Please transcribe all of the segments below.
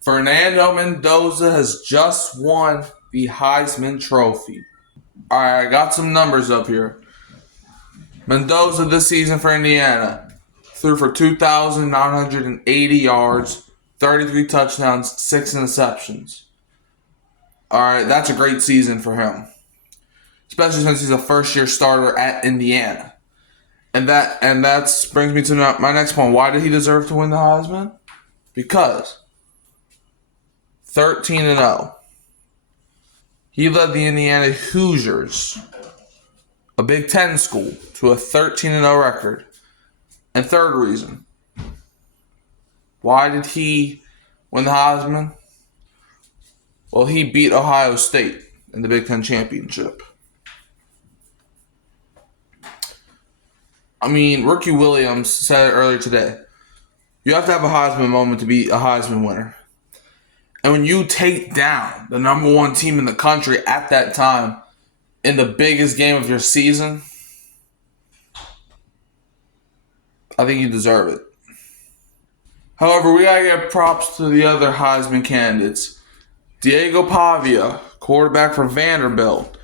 Fernando Mendoza has just won the Heisman Trophy. All right, I got some numbers up here. Mendoza this season for Indiana threw for 2,980 yards, 33 touchdowns, 6 interceptions. All right, that's a great season for him, especially since he's a first-year starter at Indiana. And that brings me to my next point. Why did he deserve to win the Heisman? Because 13-0. He led the Indiana Hoosiers, a Big Ten school, to a 13-0 record. And third reason, why did he win the Heisman? Well, he beat Ohio State in the Big Ten championship. I mean, Ricky Williams said it earlier today. You have to have a Heisman moment to be a Heisman winner. And when you take down the number one team in the country at that time in the biggest game of your season, I think you deserve it. However, we gotta give props to the other Heisman candidates. Diego Pavia, quarterback for Vanderbilt.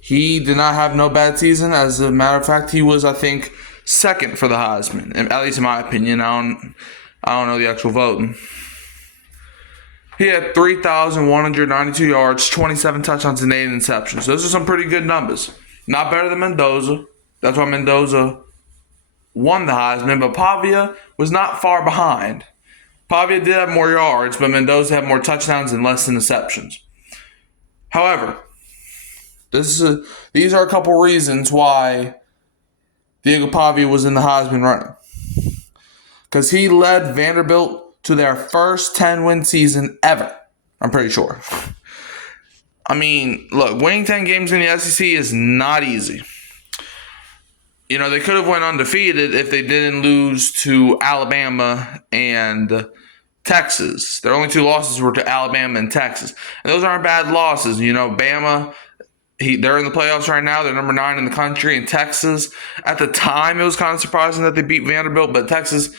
He did not have no bad season. As a matter of fact, he was, I think, second for the Heisman, at least in my opinion. I don't know the actual voting. He had 3,192 yards, 27 touchdowns, and 8 interceptions. Those are some pretty good numbers. Not better than Mendoza. That's why Mendoza won the Heisman, but Pavia was not far behind. Pavia did have more yards, but Mendoza had more touchdowns and less interceptions. However, these are a couple reasons why Diego Pavia was in the Heisman running. Because he led Vanderbilt to their first 10-win season ever. I'm pretty sure. I mean, look, winning 10 games in the SEC is not easy. You know, they could have went undefeated if they didn't lose to Alabama and Texas. Their only two losses were to Alabama and Texas. And those aren't bad losses. You know, Bama, they're in the playoffs right now. They're number 9 in the country. And Texas, at the time, it was kind of surprising that they beat Vanderbilt. But Texas,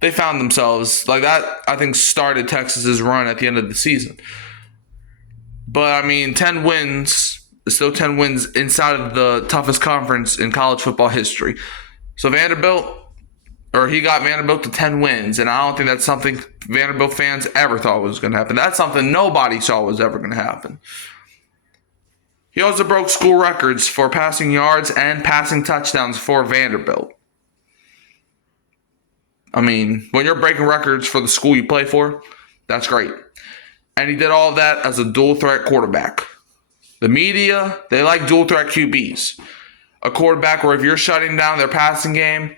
they found themselves. Like that, I think, started Texas's run at the end of the season. But, I mean, 10 wins, still 10 wins inside of the toughest conference in college football history. So he got Vanderbilt to 10 wins. And I don't think that's something Vanderbilt fans ever thought was going to happen. That's something nobody saw was ever going to happen. He also broke school records for passing yards and passing touchdowns for Vanderbilt. I mean, when you're breaking records for the school you play for, that's great. And he did all of that as a dual-threat quarterback. The media, they like dual-threat QBs. A quarterback where if you're shutting down their passing game,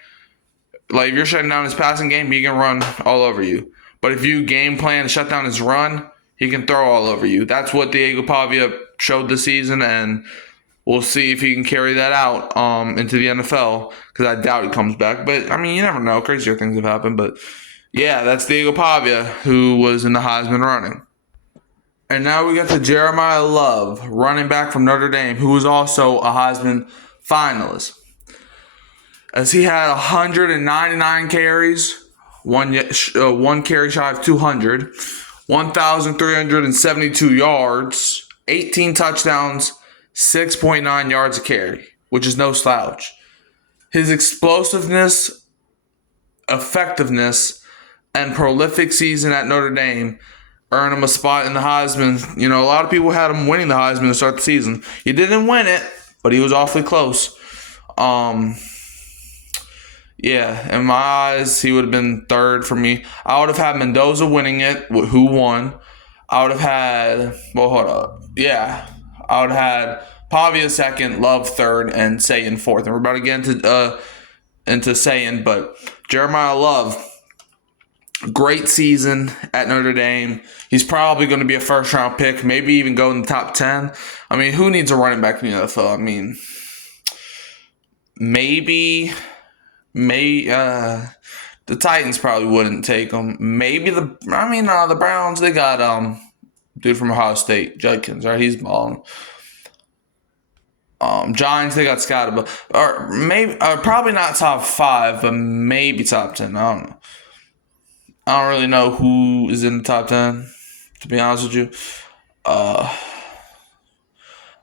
like if you're shutting down his passing game, he can run all over you. But if you game plan to shut down his run, he can throw all over you. That's what Diego Pavia showed this season, and we'll see if he can carry that out into the NFL, because I doubt he comes back. But, I mean, you never know. Crazier things have happened. But, yeah, that's Diego Pavia, who was in the Heisman running. And now we got to Jeremiah Love, running back from Notre Dame, who was also a Heisman finalist. As he had 199 carries, one carry shy of 200, 1,372 yards, 18 touchdowns, 6.9 yards a carry, which is no slouch. His explosiveness, effectiveness, and prolific season at Notre Dame earned him a spot in the Heisman. You know, a lot of people had him winning the Heisman to start the season. He didn't win it, but he was awfully close. Yeah, in my eyes, he would have been third for me. I would have had Mendoza winning it, who won. I would have had, well, hold up. Yeah, I would have had Pavia second, Love third, and Sayin fourth. And we're about to get into Sayin, but Jeremiah Love, great season at Notre Dame. He's probably going to be a first-round pick, maybe even go in the top 10. I mean, who needs a running back in the NFL? I mean, maybe the Titans probably wouldn't take him. Maybe the Browns, they got dude from Ohio State, Judkins, right? He's balling. Giants, they got Scotty, but or maybe probably not top 5, but maybe top 10. I don't know. I don't really know who is in the top 10. To be honest with you, uh,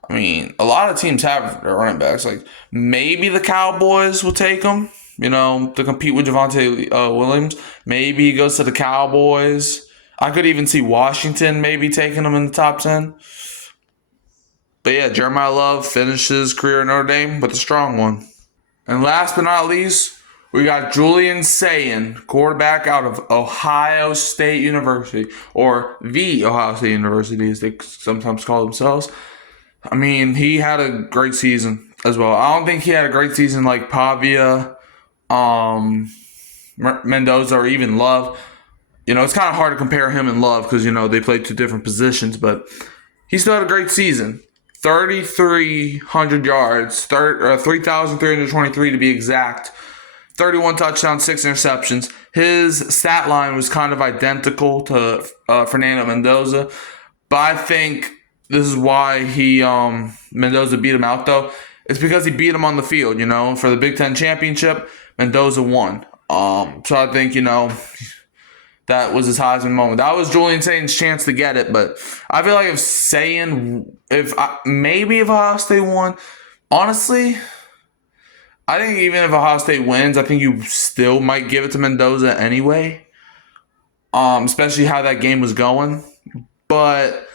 I mean, a lot of teams have their running backs. Like maybe the Cowboys will take him. To compete with Javonte Williams. Maybe he goes to the Cowboys. I could even see Washington maybe taking him in the top 10. But yeah, Jeremiah Love finished his career in Notre Dame with a strong one. And last but not least, we got Julian Sayin, quarterback out of Ohio State University, or the Ohio State University, as they sometimes call themselves. I mean, he had a great season as well. I don't think he had a great season like Pavia, Mendoza, or even Love. It's kind of hard to compare him and Love because, they played two different positions, but he still had a great season. 3,300 yards, 3,323 to be exact. 31 touchdowns, 6 interceptions. His stat line was kind of identical to Fernando Mendoza, but I think this is why Mendoza beat him out though. It's because he beat him on the field. For the Big Ten championship, Mendoza won. So I think that was his Heisman moment. That was Julian Sayin's chance to get it, but I feel like if Ohio State won, honestly, I think even if Ohio State wins, I think you still might give it to Mendoza anyway, especially how that game was going. But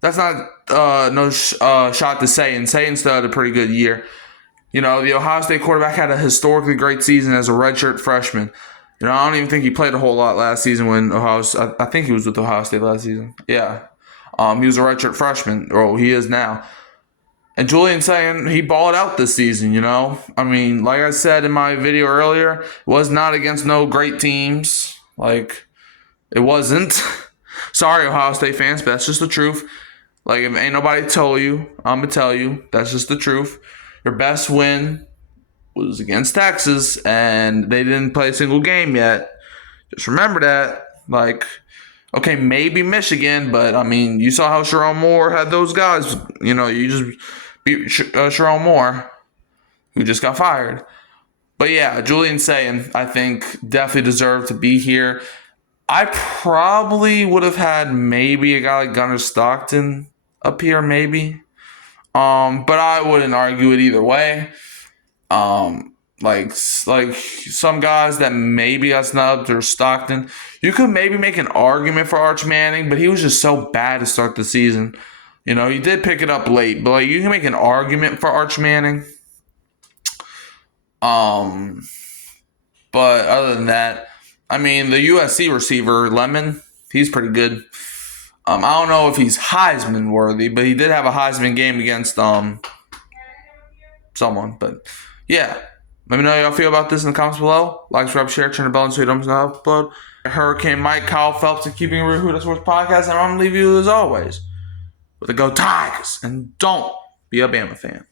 that's not shot to Sayin. Sayin still had a pretty good year. The Ohio State quarterback had a historically great season as a redshirt freshman. I don't even think he played a whole lot last season when I think he was with Ohio State last season. Yeah. He was a redshirt freshman, or he is now. And Julian Sayin, he balled out this season, I mean, like I said in my video earlier, it was not against no great teams. Like, it wasn't. Sorry, Ohio State fans, but that's just the truth. Like, if ain't nobody told you, I'm going to tell you. That's just the truth. Your best win was against Texas, and they didn't play a single game yet. Just remember that. Like, okay, maybe Michigan, but, I mean, you saw how Sherrone Moore had those guys. You just beat Sherrone Moore, who just got fired. But, yeah, Julian Sayin, I think, definitely deserved to be here. I probably would have had maybe a guy like Gunnar Stockton up here, maybe. But I wouldn't argue it either way. Like some guys that maybe got snubbed or Stockton, you could maybe make an argument for Arch Manning, but he was just so bad to start the season. He did pick it up late, but you can make an argument for Arch Manning. But other than that, I mean, the USC receiver Lemon, he's pretty good. I don't know if he's Heisman worthy, but he did have a Heisman game against someone. But yeah, let me know how y'all feel about this in the comments below. Like, subscribe, share, turn the bell so you don't miss an upload. Hurricane Mike, Kyle Phelps, and Keeping It Real Who That Sports Podcast. And I'm going to leave you as always with a Go Tigers. And don't be a Bama fan.